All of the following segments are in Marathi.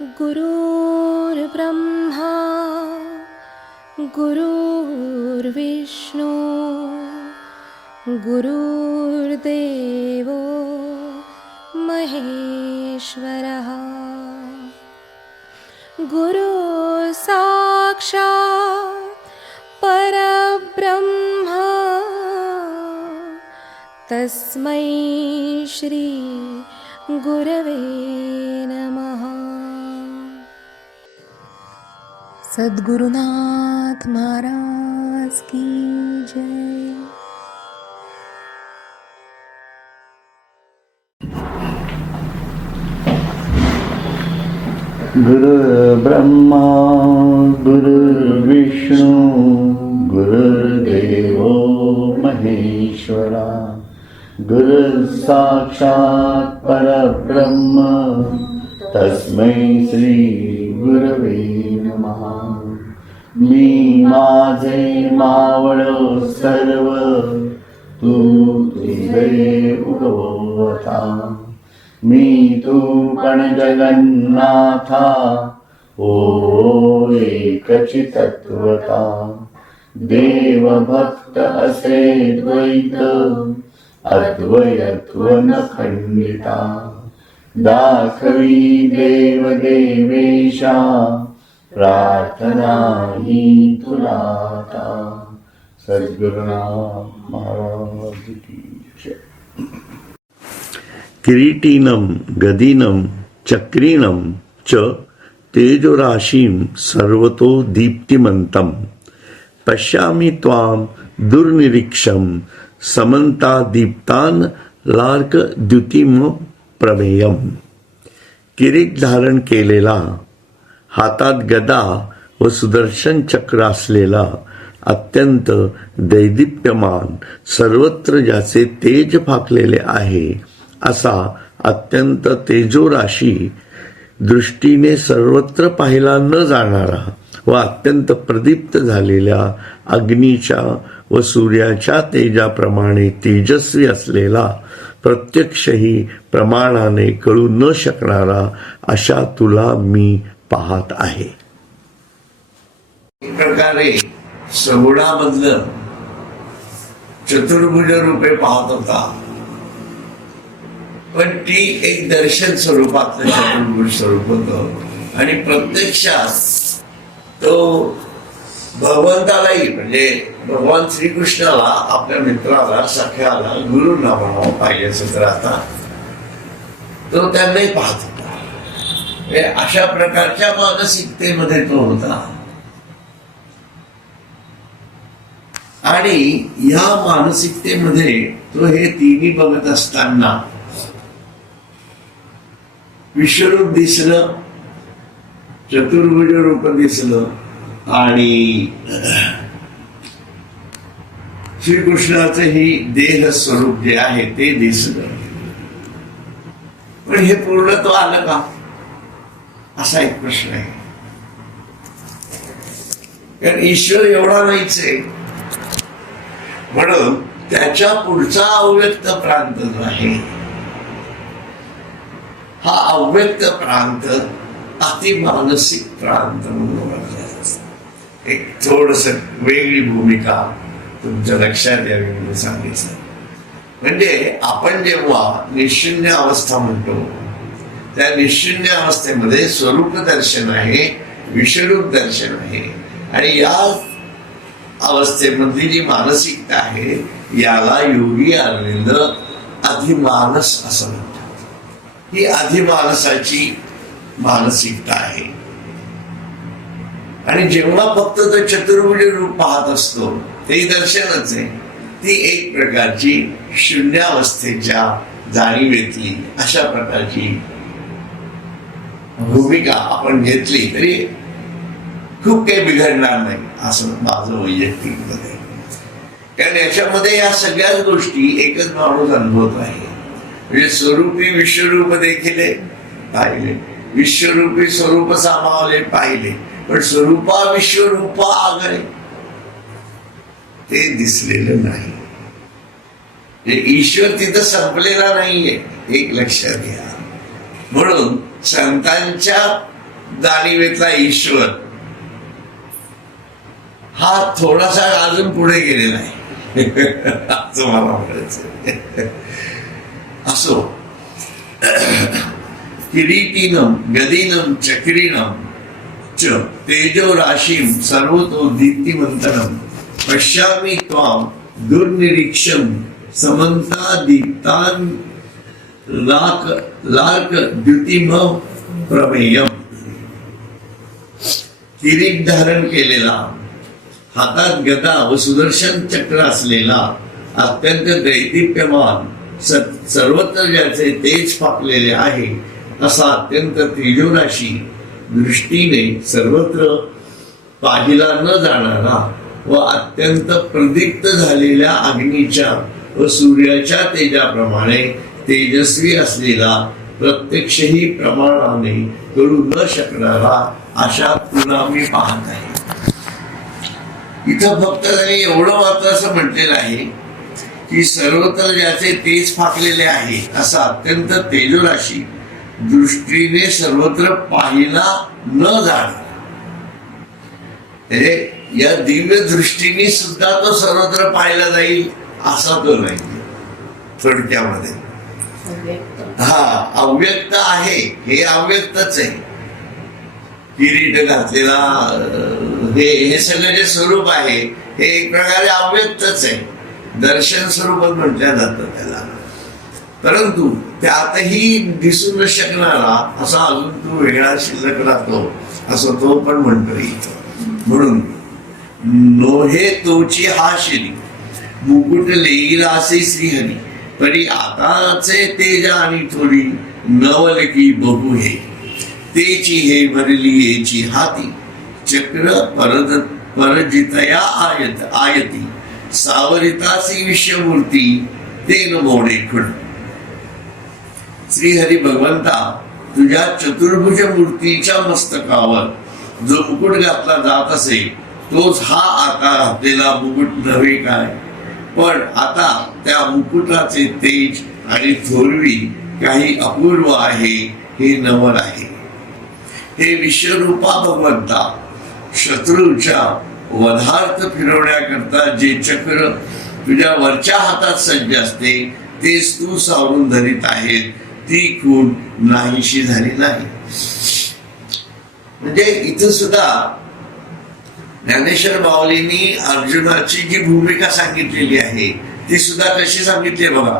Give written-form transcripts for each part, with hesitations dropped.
गुरुर्ब्रह्मा गुरुर्विष्णू गुरुर्देवो महेश्वरः गुरु साक्षात् परब्रह्म तस्मै श्री गुरवे नमः। सद्गुरुनाथ महाराज की जय। गुरु ब्रह्मा गुरुर्विष्णू गुरुर्देवो महेश्वरा गुरु साक्षात् परब्रह्म तस्मै श्री गुरवे नमः। मी माझे मावळ सर्व तू तुझे उगवता मी तू पण जगन्नाथा ओ एकची तत्वता देव भक्त असे द्वैत अद्वयत्व न खंडिता दाखवी देव देवेशा प्रार्थना ही तुला आता। सद्गुरुनाथ महाराज की जय। किरीटिनं गदिनं चक्रिणं च तेजोराशिं सर्वतो दीप्तिमन्तं पश्यामि त्वां दुर्निरीक्षं समन्तादीप्तान् लार्कद्युतिम प्रमेयम्। किरीट धारण केलेला, हातात गदा व सुदर्शन चक्र असलेला, अत्यंत दैदिप्यमान, सर्वत्र ज्याचे तेज फाकलेले आहे असा अत्यंत तेजोराशी, दृष्टीने सर्वत्र पाहिला न जाणारा व अत्यंत प्रदीप्त झालेल्या अग्नीच्या व सूर्याच्या तेजाप्रमाणे तेजस्वी असलेला, प्रत्यक्षही प्रमाणाने कळू न शकणारा अशा तुला मी पाहत आहे। एक प्रकारे सगुणामधलं चतुर्भुज रूपे पाहत होता, पण ती एक दर्शन स्वरूपातलं चतुर्भुज स्वरूप होतं आणि प्रत्यक्षात तो भगवंतालाही म्हणजे भगवान श्रीकृष्णाला आपल्या मित्राला सख्याला गुरुंना म्हणावं पाहिजे असं तर आता तो त्यांनाही पाहत होता। अशा प्रकारच्या मानसिकतेमध्ये तो होता आणि या मानसिकतेमध्ये तो हे तिन्ही बघत असताना विश्वरूप दिसलं, चतुर्भुज रूप दिसलं आणि श्रीकृष्णाचं ही देह स्वरूप जे आहे ते दिसलं, पण हे पूर्णत्व आलं का असा एक प्रश्न आहे। कारण ईश्वर एवढा नाहीच आहे, म्हणून त्याच्या पुढचा अव्यक्त प्रांत जो आहे हा अव्यक्त प्रांत अतिमानसिक प्रांत म्हणून ओळखला जातो। एक थोडस वेगळी भूमिका तुमच्या लक्षात यावी म्हणून सांगितलं। म्हणजे आपण जेव्हा निशून्य अवस्था म्हणतो त्या निशून्य अवस्थेमध्ये स्वरूप दर्शन आहे, विश्वरूप दर्शन आहे आणि या अवस्थेमधली जी मानसिकता आहे याला योगी अरविंद अधिमानस असं म्हणतात। ही अधिमानसाची मानसिकता आहे आणि जेव्हा फक्त तो चतुर्भुज रूप पाहत असतो ते दर्शनच आहे। ती एक प्रकारची शून्यावस्थेच्या जाणीवेतली अशा प्रकारची भूमिका आपण घेतली तरी खूप काही बिघडणार नाही असं माझं वैयक्तिक मत आहे। कारण याच्यामध्ये या सगळ्याच गोष्टी एकच माणूस अनुभवत आहे। म्हणजे स्वरूपी विश्वरूप देखील पाहिले, विश्वरूपी स्वरूप सामावले पाहिले, पण स्वरूपा विश्वरूप आगळे ते दिसलेलं नाही। ईश्वर तिथं संपलेला नाहीये, एक लक्षात घ्या। म्हणून संतांच्या जाणीवेतला ईश्वर हा थोडासा अजून पुढे गेलेला आहे असं मला म्हणायचं. असो, किरीटिनम गदिनम चक्रीनम च तेजो राशीम सर्वतो दीप्तिमंतनम पश्यामि त्वाम दुर्निरीक्षम समंता दीप्तान लार्क द्युतिम प्रमेयम. किरीट धारण केलेला, हातात गदा व सुदर्शन चक्र असलेला, अत्यंत दैदिप्यमान, सर्वत्र ज्याचे तेज फाकलेले आहे असा अत्यंत तेजोराशी, दृष्टीने सर्वत्र पाहिला न जाणारा व अत्यंत प्रदीप्त झालेल्या अग्नीच्या व सूर्याच्या तेजाप्रमाणे तेजस्वी असलेला, प्रत्यक्षही प्रमाणाने करू न शकणारा अशा तुला मी पाहत आहे. इथं फक्त त्यांनी एवढं मात्र असं म्हटलेलं आहे की सर्वत्र ज्याचे तेज फाकलेले आहे असा अत्यंत तेजोराशी, दृष्टीने सर्वत्र पाहिला न जाणार, या दिव्य दृष्टीने सुद्धा तो सर्वत्र पाहिला जाईल असा तो नाही. थोडक्यामध्ये अव्यक्त आहे, हे अव्यक्तच आहे. किरीट घातलेला हे सगळं जे स्वरूप आहे हे एक प्रकारे अव्यक्तच आहे, दर्शन स्वरूपात म्हटलं जातं त्याला. परंतु त्यातही दिसू न शकणारा असा अजून तो वेगळा शिल्लक राहतो असं तो पण म्हणतो इथं. म्हणून नोहे तोची हा शिरी मुकुट लेईला असे श्रीहरी, परी आताचे तेज आणि थोडी नवल की बघू हे, तेची हे भरली येची हाती, चक्र परजितया आयती, सावरितासी विश्वमूर्ती तेन मोडे खुड. श्रीहरी भगवंता, तुझ्या चतुर्भुज मूर्तीच्या मस्तकावर जो मुकुट घातला जात असे तोच हा आता घातलेला मुकुट नव्हे काय? पण आता त्या मुकुटाचे तेज आणि थोरवी काही अपूर्व आहे, हे नवल आहे. हे विश्वरूपा भगवंता, शत्रूच्या वधार्थ फिरवण्याकरता जे चक्र तुझ्या वरच्या हातात सज्ज असते तेच तू सावरून धरीत आहेत, ती खूण नाहीशी झाली नाही. म्हणजे इथं सुद्धा ज्ञानेश्वर माऊलींनी अर्जुनाची जी भूमिका सांगितलेली आहे ती सुद्धा कशी सांगितली बघा,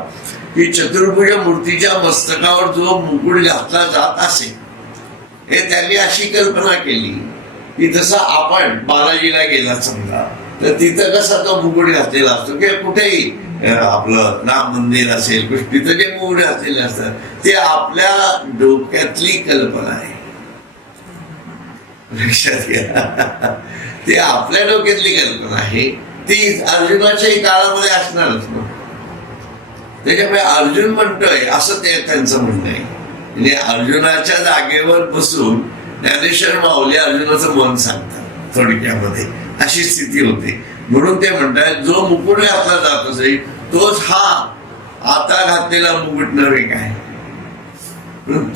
की चतुर्भुज मूर्तीच्या मस्तकावर जो मुकुट घातला जात असे, हे त्यांनी अशी कल्पना केली की जसं आपण बालाजीला गेला समजा तर तिथं कसा तो मुकुट घातलेला असतो किंवा कुठेही आपलं राम मंदिर असेल, तिथं जे मुकुट घातलेले असतात ते आपल्या डोक्यातली कल्पना आहे. लक्षात घ्या, ते आपल्या डोक्यातली कल्पना आहे, ती अर्जुनाच्याही काळामध्ये असणारच ना. त्याच्यामुळे अर्जुन म्हणतोय असं ते त्यांचं म्हणणं आहे. म्हणजे अर्जुनाच्या जागेवर बसून ज्ञानेश्वर माऊली अर्जुनाचं मन सांगतात थोडक्यामध्ये, अशी स्थिती होते. म्हणून ते म्हणतात जो मुकुट घातला जात असेल तोच हा आता घातलेला मुकुट नव्हे काय?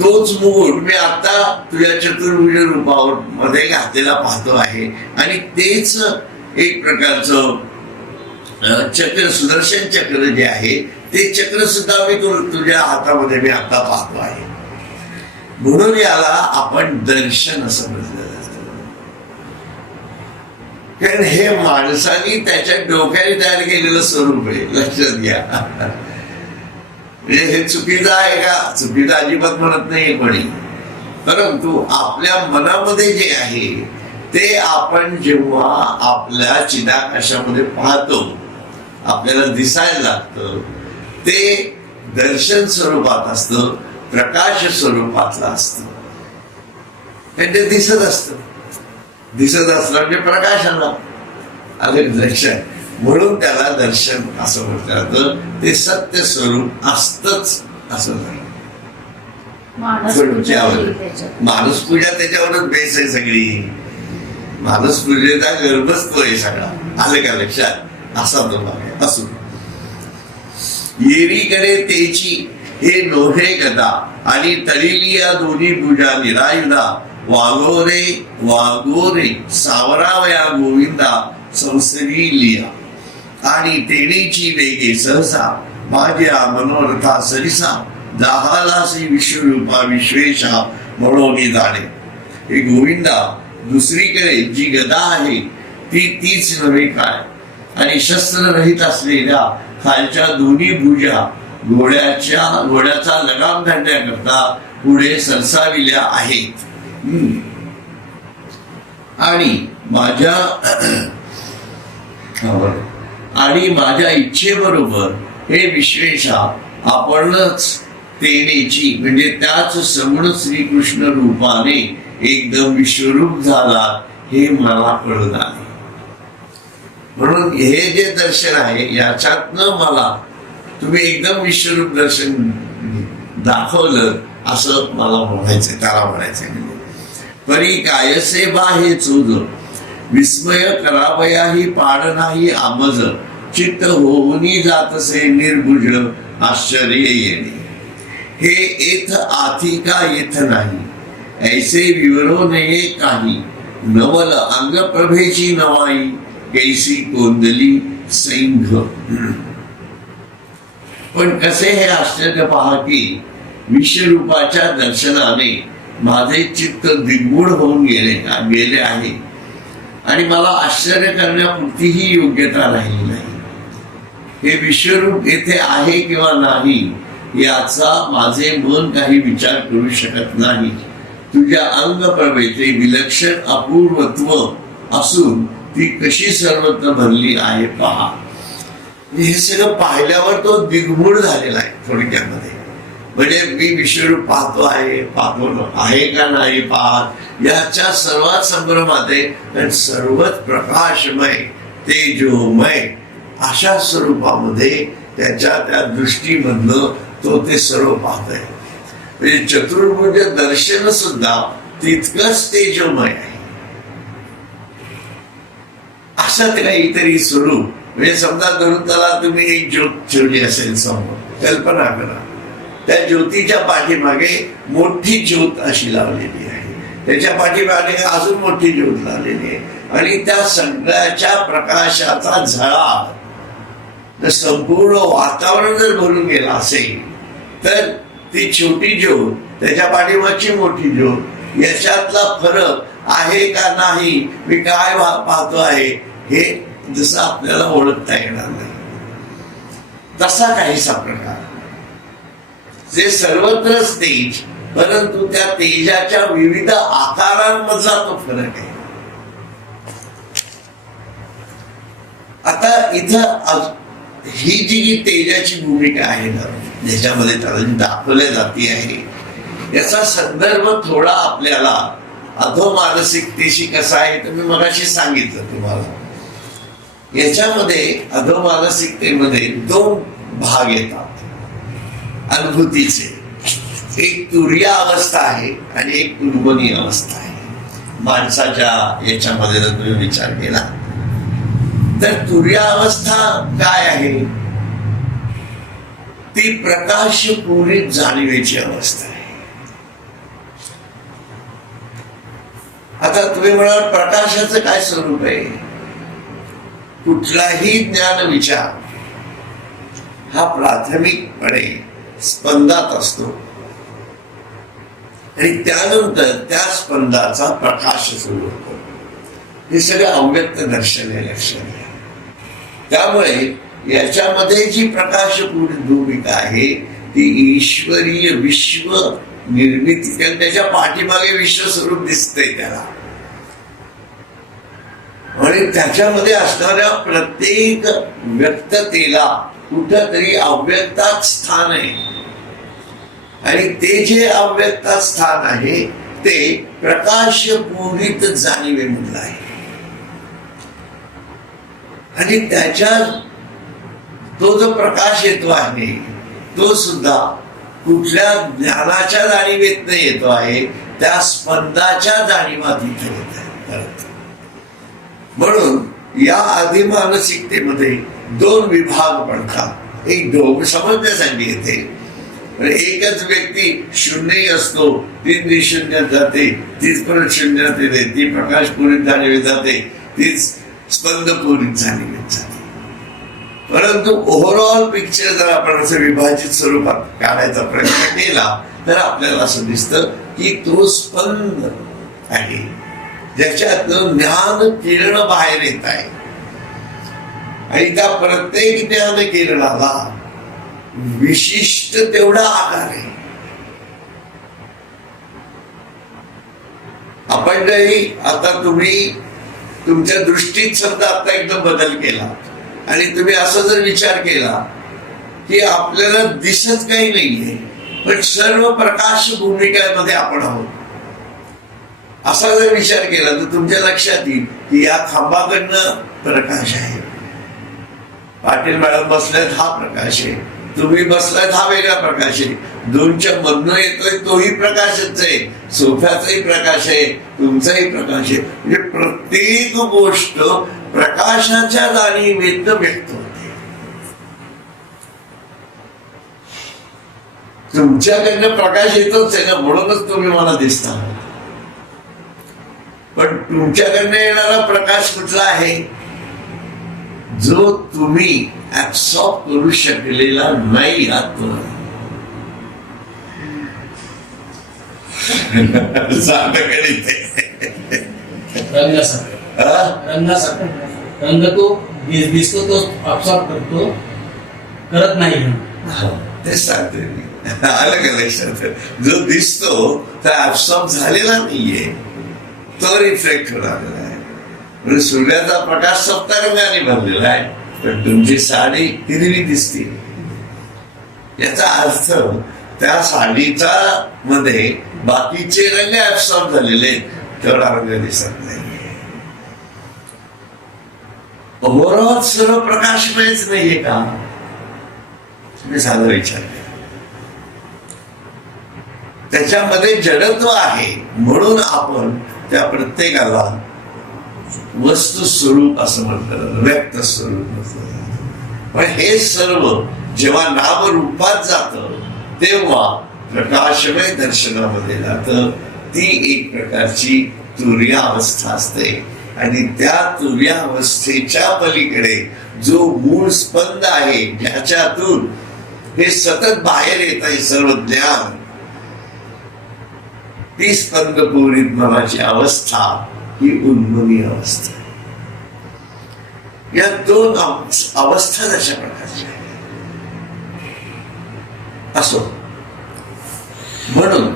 तोच मुकुट मी आता तुझ्या चतुर्भुज रूपावर मध्ये घातलेला पाहतो आहे आणि तेच एक प्रकारचं चक्र, सुदर्शन चक्र जे आहे ते चक्र सुद्धा मी तुझ्या हातामध्ये मी आता पाहतो आहे. म्हणून याला आपण दर्शन असं म्हटलं जातं. कारण हे माणसाने त्याच्या डोक्याने तयार केलेलं स्वरूप आहे, लक्षात घ्या. म्हणजे हे चुकीचं आहे का? चुकीचं अजिबात म्हणत नाही कोणी, परंतु आपल्या मनामध्ये जे आहे ते आपण जेव्हा आपल्या चिदाकाशामध्ये पाहतो आपल्याला दिसायला लागतं, ते दर्शन स्वरूपात असतं, प्रकाश स्वरूपातलं असतं. ते दिसत असतं, दिसत असलं म्हणजे प्रकाशाला आलं दर्शन, म्हणून त्याला दर्शन असं म्हटलं जातं. ते सत्य स्वरूप असतच असं नाही. माणूस पूजा त्याच्यावरच बेस आहे सगळी, माणूस पूजेचा गर्भच तो आहे सगळा. आलं का लक्षात? असा तो भाग असू. येरीकडे तेची हे नोहे गदा आणि तळीली या दोन्ही पूजा निरायुधा, वागोरे वागोरे सावरावया गोविंदा संसरी लिया आणि तेणेची वेगे सहसा माझ्या मनोरथा सरिसा दाहालासी विश्वरूपा विश्वेशा म्हणून जाणे. हे गोविंदा, दुसरीकडे जी गदा आहे ती तीच नव्हे काय, आणि शस्त्ररहित असलेल्या खालच्या दोन्ही भुजा घोड्याचा लगाम घालण्याकरता पुढे सरसाविल्या आहेत. आणि माझ्या इच्छेबरोबर हे विश्वेशा आपणच तेनेची म्हणजे त्याच समण श्रीकृष्ण रूपाने एकदम विश्वरूप झाला हे मला कळलं आहे. म्हणून हे जे दर्शन आहे याच्यातनं मला तुम्ही एकदम विश्वरूप दर्शन दाखवलं असं मला म्हणायचंय, त्याला म्हणायचंय. म्हणजे परी कायसे बा हे चोज विस्मय करावयाही पाड नाही आमज चित्त होऊनी जातसे निर्भुज आश्चर्य येणे. हे येथ आथी का येथ नाही ऐसे विवरो नये काही नवल अंग प्रभेची नवाई कैसी कोंदली सैंघ. पण कसे हे आश्चर्य पहा की विश्वरूपाच्या दर्शनाने माझे चित्त दिग्गूढ होऊन गेले आहे आणि मला आश्चर्य करण्यापुरतीही योग्यता राहिली नाही. हे विश्वरूप येथे आहे किंवा नाही याचा माझे मन काही विचार करू शकत नाही. तुझ्या अंग प्रभेचे विलक्षण अपूर्वत्व असून ती कशी सर्वत्र भरली आहे पहा. हे सगळं पाहिल्यावर तो दिग्गूढ झालेला आहे थोडक्यामध्ये. म्हणजे मी विश्वरूप पाहतो आहे का नाही पाहत याच्या सर्वात संभ्रमात आहे. सर्वच प्रकाशमय तेजोमय अशा स्वरूपामध्ये त्याच्या त्या दृष्टीमधनं तो ते सर्व पाहतोय. म्हणजे चतुर्भुज दर्शन सुद्धा तितकंच तेजोमय आहे. असं काहीतरी स्वरूप. म्हणजे समजा धरून त्याला तुम्ही एक ज्योत ठेवली असेल समोर, कल्पना करा त्या ज्योतीच्या पाठीमागे मोठी ज्योत अशी लावलेली आहे, त्याच्या पाठीमागे अजून मोठी ज्योत लावलेली आहे आणि त्या सगळ्याच्या प्रकाशाचा झळा तर संपूर्ण वातावरण जर भरून गेला असेल तर ती छोटी ज्योत त्याच्या पाठीमागची मोठी ज्योत याच्यातला फरक आहे का नाही, मी काय पाहतो आहे हे जसं आपल्याला ओळखता येणार नाही तसा काहीसा प्रकार. जे सर्वत्रच तेज, परंतु त्या तेजाच्या विविध आकारांमधला तो फरक आहे. आता इथं ही जी तेजाची भूमिका आहे ना ज्याच्यामध्ये त्याला दाखवल्या जाते आहे याचा संदर्भ थोडा आपल्याला अधोमानसिकतेशी कसा आहे तर मी मगाशी सांगितलं तुम्हाला. याच्यामध्ये अधोमानसिकतेमध्ये दोन भाग येतात अनुभूतीचे. एक तुर्या अवस्था आहे आणि एक कुर्बनी अवस्था आहे. माणसाच्या याच्यामध्ये जर तुम्ही विचार केला तर तुर्या अवस्था काय आहे, ती प्रकाशपूरित जाणीवेची अवस्था आहे. आता तुम्ही म्हणाल प्रकाशाचं काय स्वरूप आहे. कुठलाही ज्ञान विचार हा प्राथमिकपणे स्पंदात असतो आणि त्यानंतर त्या स्पंदाचा प्रकाश सुरू होतो. हे सगळं अव्यक्त दर्शन आहे, लक्षात घ्या. त्यामुळे याच्यामध्ये जी प्रकाशपूर्ण भूमिका आहे ती ईश्वरीय विश्व निर्मिती, कारण त्याच्या पाठीमागे विश्व स्वरूप दिसतंय त्याला आणि त्याच्यामध्ये असणाऱ्या प्रत्येक व्यक्ततेला कुठंतरी अव्यक्तात स्थान आहे आणि ते जे अव्यक्तात स्थान आहे ते प्रकाशपूरित जाणीवेमधलं आहे आणि त्याच्या तो जो प्रकाश येतो आहे तो सुद्धा कुठल्या ज्ञानाच्या जाणीवेतनं येतो आहे, त्या स्पंदाच्या जाणीवात इथे येत आहे. म्हणून या आदिमानसिकतेमध्ये दोन विभाग पडतात. एक ढोंग समजण्यासाठी येते एकच व्यक्ती शून्यही असतो, तीच निशून्यात जाते, तीच परत शून्यात येते, ती प्रकाश पूरित झालेली जाते, तीच स्पंद पूरित झालेली जाते. परंतु ओव्हरऑल पिक्चर जर आपण असं विभाजित स्वरूपात काढायचा प्रयत्न केला तर आपल्याला असं दिसतं की तो स्पंद आहे ज्याच्यातनं ज्ञान किरण बाहेर येत आहे. आणि त्या प्रत्येक ज्ञान किरणाला विशिष्ट तेवढा आकार आहे. आपण जरी आता तुम्ही तुमच्या दृष्टीत समजा आता एकदम बदल केला आणि तुम्ही असं जर विचार केला की आपल्याला दिसत काही नाहीये पण सर्व प्रकाश भूमिकेमध्ये आपण आहोत, असा जर विचार केला तर तुमच्या लक्षात येईल की या खांबाकडनं प्रकाश आहे, पाटील मॅडम बसल्यात हा प्रकाश आहे, तुम्ही बसलात हा वेगळा प्रकाश आहे, दोनच्या मधनं येतोय तोही प्रकाशच आहे, सोफ्याचाही प्रकाश आहे, तुमचाही प्रकाश आहे. म्हणजे प्रत्येक गोष्ट प्रकाशाच्या जाणीवेतनं व्यक्त होते. तुमच्याकडनं प्रकाश येतोच आहे ना, म्हणूनच तुम्ही मला दिसता. पण तुमच्याकडनं येणारा प्रकाश कुठला आहे जो तुम्ही ऍब्सॉर्ब करू शकलेला नाही आत्मा. रंग तो दिसतो तो ऍब्सॉर्ब करतो, करत नाही. तेच सांगतोय मी. आलं का लक्षात? जो दिसतो तो ऍब्सॉर्ब झालेला नाहीये, तो रिफ्लेक्ट होणार आहे. म्हणजे सूर्याचा प्रकाश सप्तरंगाने भरलेला आहे पण तुमची साडी हिरवी दिसते. याचा अर्थ त्या साडीचा मध्ये बाकीचे रंग ऍब्सॉर्ब झालेले, तेवढा रंग दिसत नाही. ओव्हरऑल सर्व प्रकाशमयच नाहीये का? तुम्ही साधा विचार करा. त्याच्यामध्ये जडत्व आहे म्हणून आपण त्या प्रत्येकाला वस्तू स्वरूप असं म्हणतात, व्यक्त स्वरूप म्हणतात. पण हे सर्व जेव्हा नामरूपात जात तेव्हा प्रकाशमय दर्शनामध्ये जात. ती एक प्रकारची तुर्यावस्था असते आणि त्या तुर्यावस्थेच्या पलीकडे जो मूळ स्पंद आहे ज्याच्यातून हे सतत बाहेर येत आहे सर्व ज्ञान, ती स्पंदपूरित मनाची अवस्था ही उन्मनी अवस्था. या दोन अवस्था अशा प्रकारच्या असो. म्हणून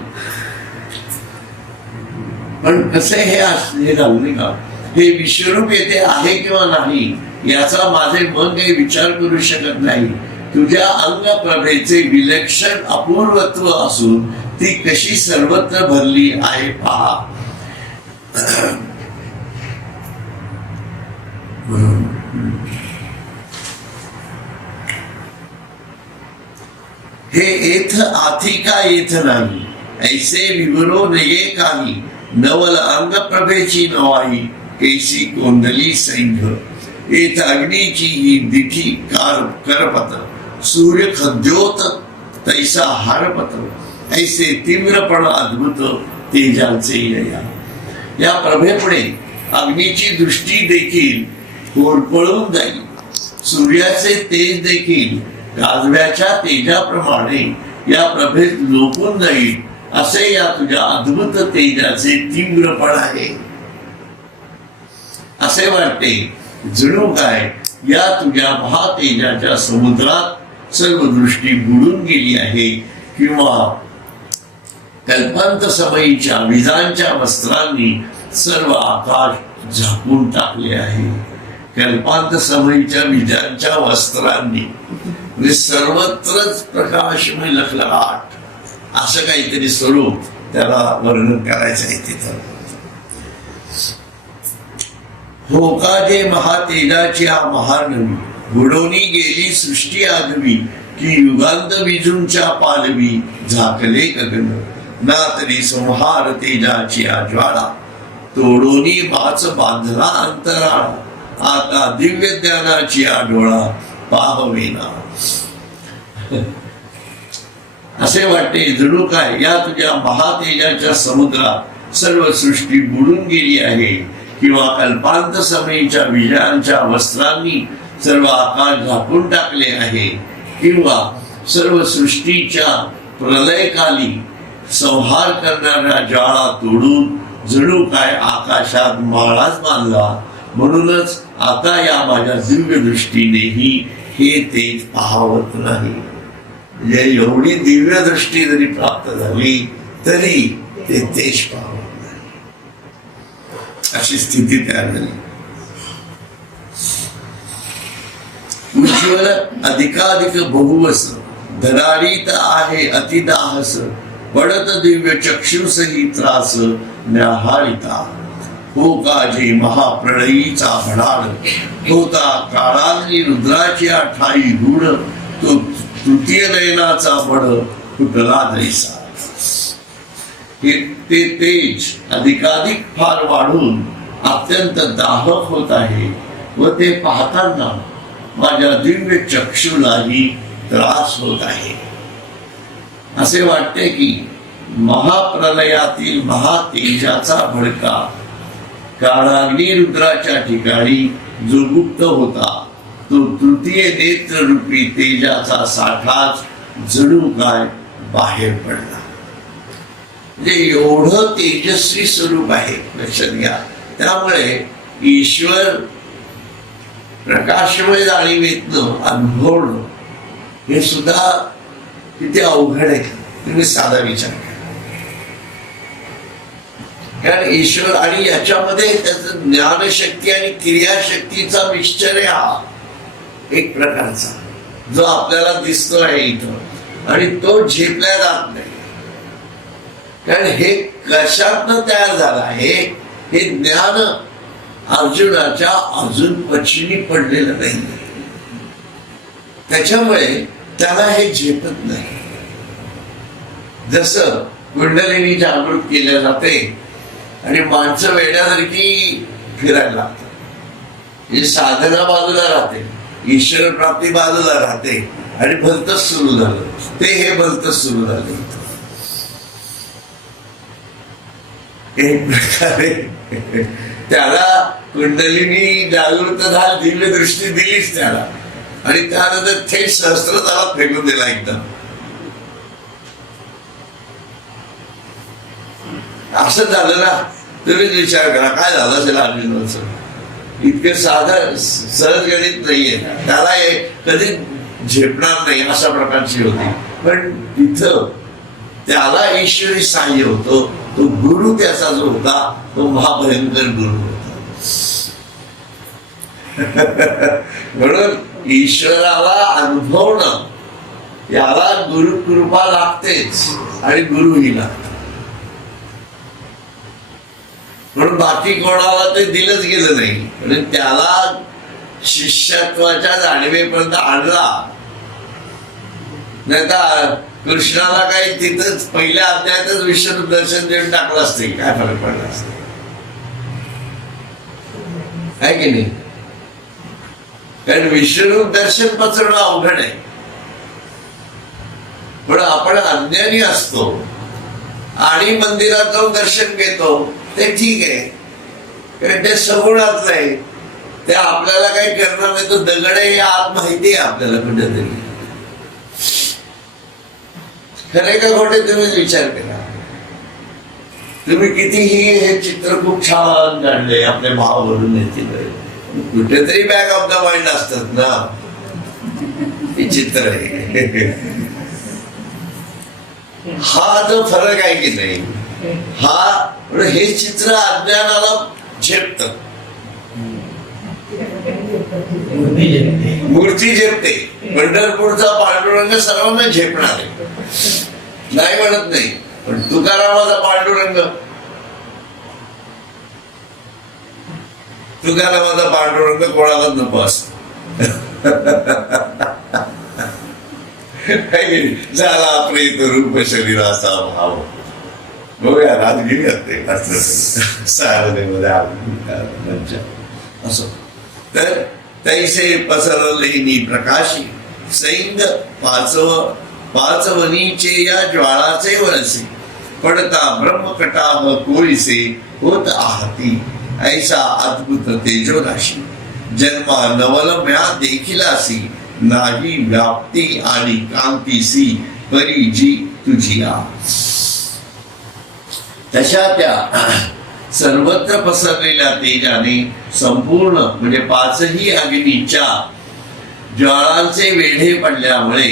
पण कसे हे राहू का, हे विश्वरूप येथे आहे किंवा नाही याचा माझे मन काही विचार करू शकत नाही. तुझ्या अंगप्रभेचे विलक्षण अपूर्वत्व असून ती कशी सर्वत्र भरली आहे पहा. हे एथ आथिका येथ नाही ऐसे विवरो नये काही. नवल अंग प्रभेची नवाई कैसी कोंदली सैंध. एथ अग्नीची ही दिठी करपत सूर्य खद्योत तैसा हारपत. ऐसे तीव्रपण अद्भुत तेजाचे यया. या प्रभेपुढे अग्नीची दृष्टी देखील होरपळून जाईल, सूर्याचे तेज देखील काजव्याच्या तेजाप्रमाणे या प्रभेत लोपून जाईल. असे या तुझ्या अद्भुत तेजाचे तीव्रपण आहे. असे वाटते जणू काय या तुझ्या महातेजाच्या समुद्रात सर्व दृष्टी बुडून गेली आहे किंवा कल्पांत समयीच्या विजांच्या वस्त्रांनी सर्व आकाश झाकून टाकले आहे. कल्पांत समयीच्या विजांच्या वस्त्रांनी म्हणजे सर्वत्रच प्रकाशमय लखलखाट असं काहीतरी स्वरूप त्याला वर्णन करायचं आहे तिथं. हो का जे महातेजाची हा महानवी बुडवणी गेली सृष्टी आगवी की युगांत विजूंच्या पालवी झाकले गगन. ना तरी संहार तेजाची ज्वाळा तोडोनी माच बांधला अंतराळा. आता दिव्य ज्ञानाची डोळा पाहवेना. असे वाटते जणू काय या तुझ्या महातेजाच्या समुद्रात सर्व सृष्टी बुडून गेली आहे, किंवा कल्पांत समयीच्या विजयांच्या वस्त्रांनी सर्व आकाश झाकून टाकले आहे, किंवा सर्व सृष्टीच्या प्रलयकाली संहार करणाऱ्या ज्वाळा तोडून जणू काय आकाशात माळाच बांधला. म्हणूनच आता या माझ्या दिव्य दृष्टीनेही हे तेज पाहावत नाही. म्हणजे एवढी दिव्य दृष्टी जरी प्राप्त झाली तरी ते तेज पाहावत नाही, अशी स्थिती तयार झाली. उज्ज्वल अधिकाधिक बहुवस धरारीत आहे अतिदाहस, पडत दिव्य चक्षुसही त्रास न्याहारिता. हो का जे महाप्रळयीचा भडाड, होता काळांनी रुद्राची ठाई रूढ, तो तृतीय नयनाचा बड फुटला जैसा. ते तेज अधिकाधिक फार वाढून अत्यंत दाहक होत आहे व ते पाहताना माझ्या दिव्य चक्षुलाही त्रास होत आहे. असे वाटते की महाप्रलयातील महातेजाचा भडका काळाग्नी रुद्राच्या ठिकाणी जो गुप्त होता तो तृतीय नेत्र रूपी तेजाचा साठाच जणू काय बाहेर पडला. म्हणजे एवढं तेजस्वी स्वरूप आहे, लक्षात घ्या. त्यामुळे ईश्वर प्रकाशमय जाणीवेतनं अनुभवणं हे सुद्धा किती अवघड आहे. तुम्ही साधा विचार करा. कारण ईश्वर आणि याच्यामध्ये त्याचं ज्ञानशक्ती आणि क्रियाशक्तीचा मिक्सचर हा एक प्रकारचा जो आपल्याला दिसतो आहे इथं, आणि तो झेपल्या जात नाही. कारण हे कशातनं तयार झालं आहे हे ज्ञान अर्जुनाच्या अजून पचिनी पडलेलं नाही. त्याच्यामुळे त्याला हे झेपत नाही. जसं कुंडलिनी जागृत केल्या जाते आणि माणसं वेड्यासारखी फिरायला लागतात. ही साधना बाजूला राहते, ईश्वर प्राप्ती बाजूला राहते, आणि भलतच सुरू झालं ते हे भलतच सुरू झालं. एक प्रकारे त्याला कुंडलिनी जागृत झाली, दिव्य दृष्टी दिलीच त्याला, आणि त्यानंतर थेट सहस्त्रताला फेकून दिला एकदम. असं झालं ना. तुम्हीच विचार करा काय झालं असेल अर्जुनाचं. इतके साधं सहज गणित नाहीये, त्याला हे कधी झेपणार नाही अशा प्रकारची होती. पण तिथं त्याला ईश्वरी सहाय्य होतो. तो गुरु त्याचा जो होता तो महाभयंकर गुरु होता. म्हणून ईश्वराला अनुभवणं याला गुरु कृपा लागतेच आणि गुरुही लागते. म्हणून बाकी कोणाला ते दिलंच गेलं नाही. म्हणजे त्याला शिष्यत्वाच्या जाणीवेपर्यंत आणला. नाही तर कृष्णाला काही तिथंच पहिल्या अध्यायातच विश्वरूप दर्शन देऊन टाकलं असते, काय फरक पडला असते, आहे की नाही. कारण विश्वरूप दर्शन पचवणं अवघड आहे. पण आपण अज्ञानी असतो आणि मंदिरात जाऊन दर्शन घेतो ते ठीक आहे, कारण ते सगुणातलं आहे. ते आपल्याला काही करणार नाही. तो दगड आहे हे आत माहिती आहे आपल्याला कुठेतरी. खरे का खोटे तुम्ही विचार करा. तुम्ही कितीही हे चित्र खूप छान काढले, आपले भाव भरून येतील, कुठेतरी बॅक ऑफ द माइंड असतात ना. हे चित्र आहे. हा जो फरक आहे की नाही, हा हे चित्र अज्ञानाला झेपत, मूर्ती झेपते. पंढरपूरचा पांडुरंग सर्वांना झेपणार आहे, नाही म्हणत नाही. पण तुकारामाचा पांडुरंग, तुकारामाचा पांडुरंग कोणालाच नको असतो. झाला प्रेत रूप शरीराचा भाव. बघूया राजगिरी असते सारदेमध्ये असो. तर तैसे पसरलेनी प्रकाशी सैंद पाचव पाच वनीचे या ज्वाळाचे वळसे, पडता ब्रह्मकटाह कोळीसे, होत आहाती ऐसा अद्भुत तेजोराशी, जन्मा नवलम्या देखिलासी, नाही व्याप्ती आणि कांतीसी, परी जी तुझी आ. तशा त्या सर्वत्र पसरलेल्या तेजाने संपूर्ण म्हणजे पाचही अग्नीच्या ज्वाळांचे वेढे पडल्यामुळे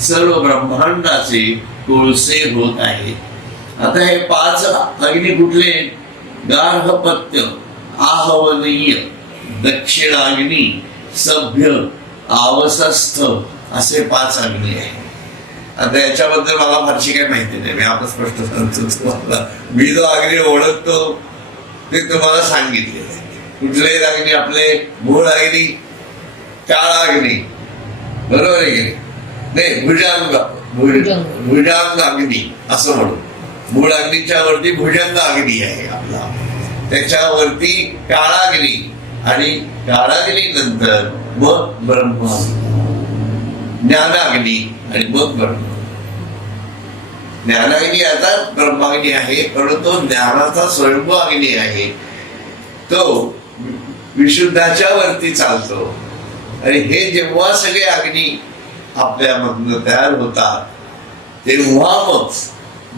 सर्व ब्रह्मांडाचे कोळसे होत आहे. आता हे पाच अग्नी कुठले? गार्हपत्य, आहवनीय, दक्षिणाग्नी, सभ्य, आवसस्थ असे पाच अग्नी आहे. आता याच्याबद्दल मला फारशी काही माहिती नाही, मी आपण स्पष्ट सांगतो तुम्हाला. मी जो अग्नी ओळखतो ते तुम्हाला सांगितलेलं आहे. कुठले अग्नी? आपले मूळ अग्नी, काळा अग्नी, बरोबर आहे की नाही? भुजंग अग्नी असं म्हणू. मूळ अग्नीच्या वरती भुजंग अग्नी आहे आपला, त्याच्यावरती काळाग्नी, आणि काळाग्नी नंतर मग ब्रह्म, ज्ञानाग्नी, आणि मग ब्रह्म. ज्ञानाग्नी आता ब्रह्माग्नी आहे, परंतु ज्ञानाचा स्वयंभू अग्नी आहे, तो विशुद्धाच्या वरती चालतो. आणि हे जेव्हा सगळे अग्नी आपल्यामधनं तयार होतात तेव्हा मग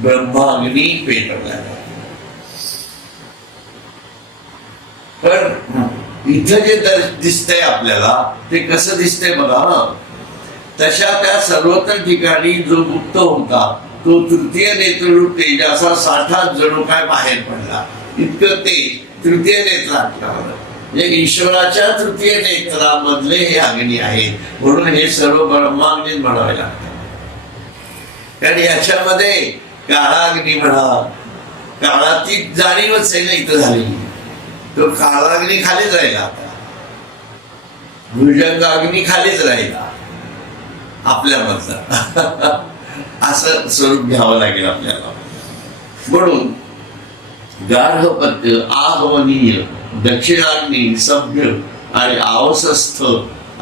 ब्रह्माग्नी पेटवणार. पण इथं जे दिसतंय आपल्याला ते कसं दिसतंय बघा. तशा त्या सर्वत्र ठिकाणी जो गुप्त होता तो तृतीय नेत्ररूप तेजाचा साठा जणू काय बाहेर पडला. इतकं तेज तृतीय नेत्रात, म्हणजे ईश्वराच्या तृतीय नेत्रामधले हे अग्नी आहेत. म्हणून हे सर्व ब्रह्माग्नी म्हणावे लागतात. कारण याच्यामध्ये काळाग्नी म्हणा, काळाची जाणीवच आहे ना इथं झालेली. तो काळाग्नी खालीच राहिला, आता भुजंग अग्नी खालीच राहिला आपल्यामधला. असं स्वरूप घ्यावं लागेल आपल्याला. म्हणून गार्हपत्य, आहवनीय, दक्षिणाग्नी, सभ्य आणि आवसस्थ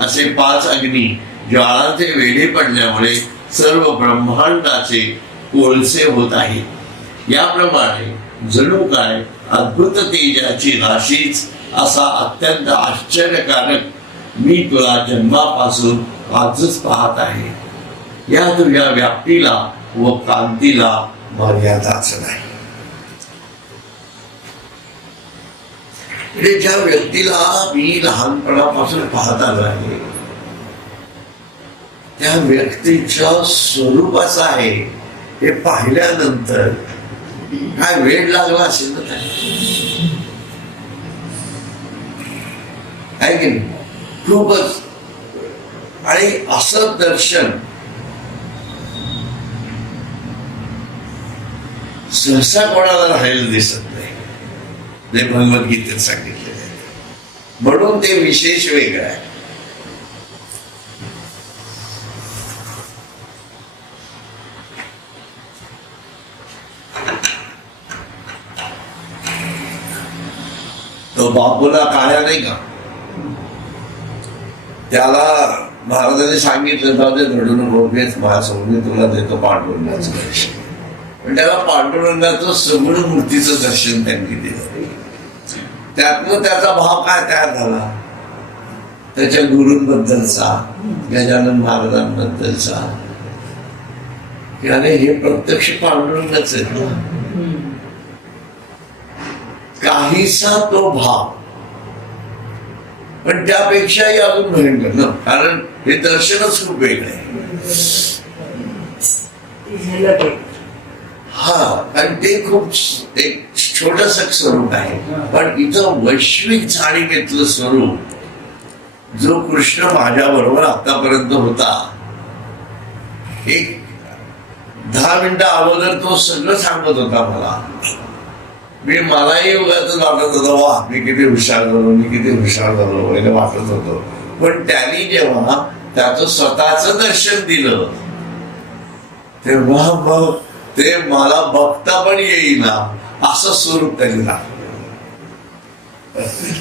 असे पाच अग्नी ज्वाळांचे वेढे पडल्यामुळे सर्व ब्रह्मांडाचे कोळसे होत आहेत. याप्रमाणे जणू काय अद्भुत तेजाची राशीच असा अत्यंत आश्चर्यकारक मी तुला जन्मापासून आजच पाहत आहे. या तुझ्या व्याप्तीला व कांतीला मर्यादाच नाही. ज्या व्यक्तीला मी लहानपणापासून पाहत आलो आहे त्या व्यक्तीच्या स्वरूपाचं आहे हे पाहिल्यानंतर काय वेळ लागला असेल ना आहे की नाही? खूपच. आणि असं दर्शन सहसा कोणाला राहायला दिसत नाही. ते भगवद्गीतेत सांगितलेले आहे. म्हणून ते विशेष वेगळं आहे. तो बापूला काळ्या नाही का, त्याला महाराजांनी सांगितलं जाऊ दे घडू नको, माझ्यासमोर मी तुला देतो पांडुरंगाचं दर्शन. पण त्याला पांडुरंगाचं सगळं मूर्तीचं दर्शन त्यांनी दिलं. त्यातनं त्याचा भाव काय तयार झाला, त्याच्या गुरूंबद्दलचा, गजानन महाराजांबद्दलचा, की अरे हे प्रत्यक्ष पांडुरंगच आहे. काहीसा तो भाव, पण त्यापेक्षाही अजून भयंकर ना, कारण हे दर्शनच खूप वेगळं आहे. हा, आणि ते खूप एक छोटस स्वरूप आहे. पण इथं वैश्विक जाणीवेतलं स्वरूप जो कृष्ण माझ्या बरोबर आतापर्यंत होता, एक 10 मिनिटं अगोदर तो सगळं सांगत होता मला. मलाही उगाच वाटत होतं वा मी किती हुशार झालो, मी किती हुशार झालो वगैरे वाटत होतो. पण त्यांनी जेव्हा त्याचं स्वतःच दर्शन दिलं तेव्हा मग ते मला बघता पण येईना असं स्वरूप त्यांनी दाखवलं.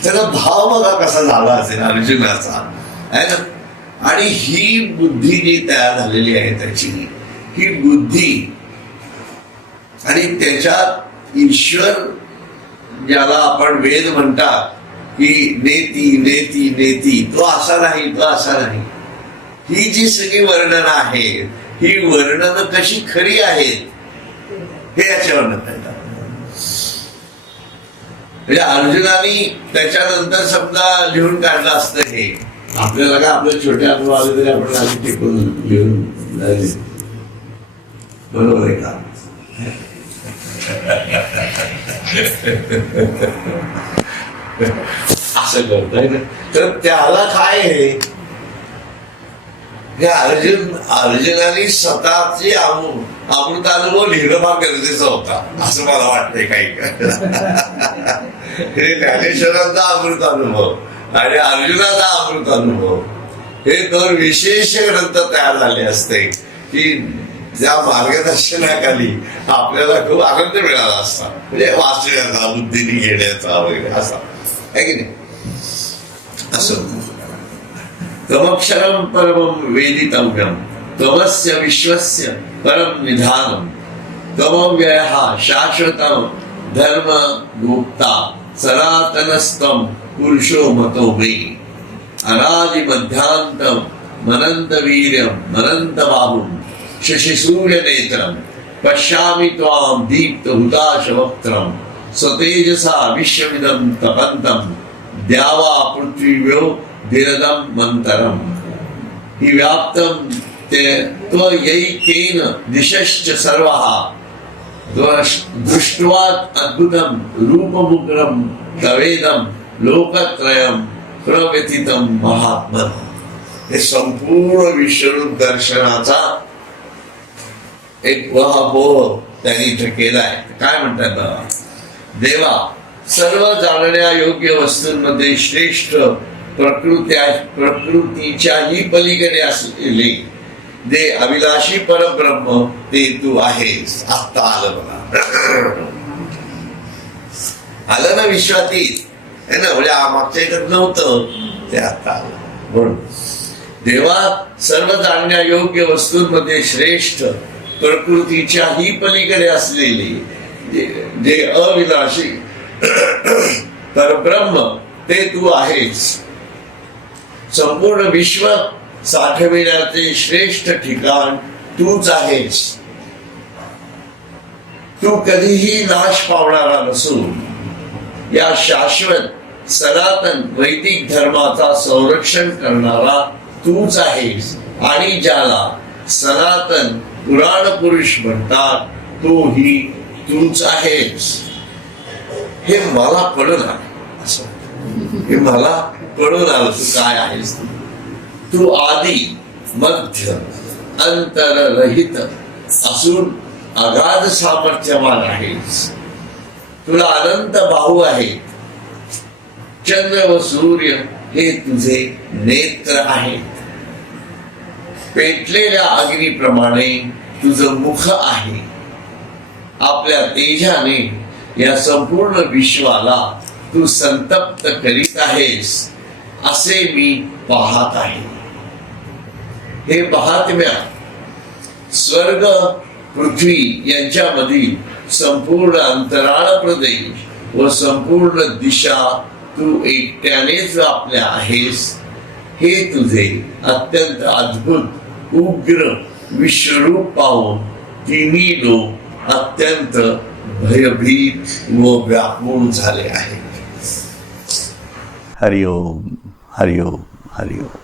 त्याला भाव बघा कसा झाला असेल अर्जुनाचा आहे ना. आणि ही बुद्धी जी तयार झालेली आहे त्याची, ही बुद्धी आणि त्याच्यात ईश्वर, ज्याला आपण वेद म्हणतात की नेती नेती नेती, तो असा नाही, तो असा नाही, ही जी सगळी वर्णनं आहेत ही वर्णनं कशी खरी आहेत हे याच्यावर कळतात. म्हणजे अर्जुनाने त्याच्यानंतर समजा लिहून काढलं असतं हे, आपल्याला काय आपल्या छोट्या अनुभव आले तरी आपण आधी टिकून लिहून झाले. बरोबर आहे का? असं करतोय ना. तर त्याला काय आहे, अर्जुनाने स्वतःचे अमृतानुभव लिहिणं फार गरजेचं होता असं मला वाटतंय काही. हे ज्ञानेश्वरांचा अमृतानुभव आणि अर्जुनाचा अमृतानुभव हे दोन विशेष ग्रंथ तयार झाले असते की ज्या मार्गदर्शनाखाली आपल्याला खूप आनंद मिळाला असता, म्हणजे वाचण्याचा, बुद्धीने घेण्याचा वगैरे असा आहे की नाही. असं तमक्षरम परमं वेदितव्यम तमस्य विश्वस्य परम निधानम तमव्ययः शाश्वतम धर्म गुप्ता सनातनस्तम पुरुषो मतो मे अनादि मध्यांतम मनंत वीर्यम मनंत बाहुम शशिसूर्य नेत्रम पश्यामि त्वां दीप्त हुताशवक्त्रम स्वतेजसा विश्वमिदं तपन्तम द्यावा पृथ्वीव्यो दिरदम मंतरम हि व्याप्तम त्वयैकेन दिशश्च सर्वः दृष्ट्वात् अद्भुतं रूपमुग्रं तवेदं लोकत्रयं प्रव्यथितं महात्मन. हे संपूर्ण विश्वरूप दर्शनाचा एक वहाबोह त्यांनी इथे केलाय. काय म्हणतात बाबा, देवा सर्व जाणण्या योग्य वस्तूंमध्ये श्रेष्ठ प्रकृतीच्याही पलीकडे असलेले जे अविनाशी परब्रह्म ते तू आहेस. आता आलं बघा, आलं ना विश्वातीत है ना, म्हणजे मागच्या याच्यात नव्हतं ते आता आलं. म्हणून देवा सर्व जाणण्या योग्य वस्तूंमध्ये श्रेष्ठ प्रकृतीच्याही पलीकडे असलेले जे अविनाशी परब्रह्म ते तू आहेस. संपूर्ण विश्व साठविण्याचे श्रेष्ठ ठिकाण तूच आहेस. तू कधीही नाश पावणारा नसून या शाश्वत सनातन वैदिक धर्माचा संरक्षण करणारा तूच आहेस. आणि ज्याला सनातन पुराण पुरुष म्हणतात तोही तूच आहेस. हे मला कळून आलं, असं हे मला कळून आलं तू काय आहेस. तू आदी मध्य अंतररहित असून अगाध सामर्थ्यवान आहेस. तुला अनंत बाहू आहेत. चंद्र व सूर्य हे तुझे नेत्र आहेत. पेटलेल्या अग्नीप्रमाणे तुझं मुख आहे. आपल्या तेजाने या संपूर्ण विश्वाला तू संतप्त करीत आहेस असे मी पाहत आहे. हे महात्म्या, स्वर्ग पृथ्वी यांच्यामधील संपूर्ण अंतराळ प्रदेश व संपूर्ण दिशा तू एकट्यानेच व्यापल्या आहेस. हे तुझे अत्यंत अद्भुत उग्र विश्वरूप पाहून तिन्ही लोक अत्यंत भयभीत व व्याकुळ झाले आहेत. हरिओम हरिओम हरिओम.